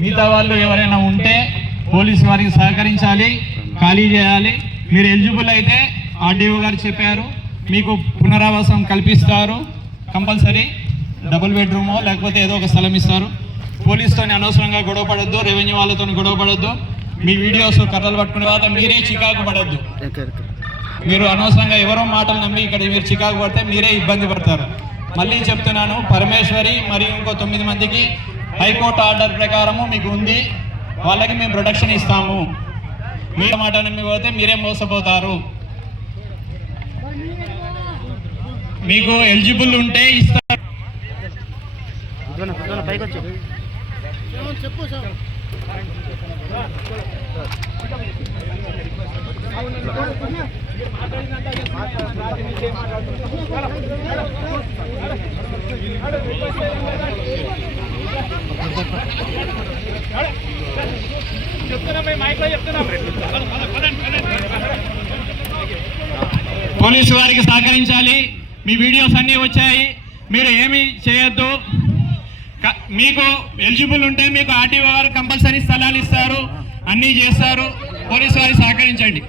మిగతా వాళ్ళు ఎవరైనా ఉంటే పోలీసు వారికి సహకరించాలి, ఖాళీ చేయాలి. మీరు ఎలిజిబుల్ అయితే ఆర్డీఓ గారు చెప్పారు, మీకు పునరావాసం కల్పిస్తారు. కంపల్సరీ డబుల్ బెడ్రూమో లేకపోతే ఏదో ఒక స్థలం ఇస్తారు. పోలీసుతో అనవసరంగా గొడవ పడద్దు, రెవెన్యూ వాళ్ళతో గొడవ పడద్దు. మీ వీడియోస్ కర్రలు పట్టుకునే తర్వాత మీరే చికాకు పడద్దు. మీరు అనవసరంగా ఎవరో మాటలు నమ్మి ఇక్కడ మీరు చికాకు పడితే మీరే ఇబ్బంది పడతారు. మళ్ళీ చెప్తున్నాను, పరమేశ్వరి మరియు ఇంకో 9 మందికి హైకోర్టు ఆర్డర్ ప్రకారము మీకు ఉంది, వాళ్ళకి మేము ప్రొటెక్షన్ ఇస్తాము. మీరు మాట నమ్మి పోతే మీరే మోసపోతారు. మీకు ఎలిజిబుల్ ఉంటే ఇస్తారు. పోలీసు వారికి సహకరించాలి. మీ వీడియోస్ అన్నీ వచ్చాయి, మీరు ఏమీ చేయొద్దు. మీకు ఎలిజిబుల్ ఉంటే మీకు ఆర్టీఓ గారు కంపల్సరీ స్థలాలు ఇస్తారు, అన్నీ చేస్తారు. పోలీసు వారికి సహకరించండి.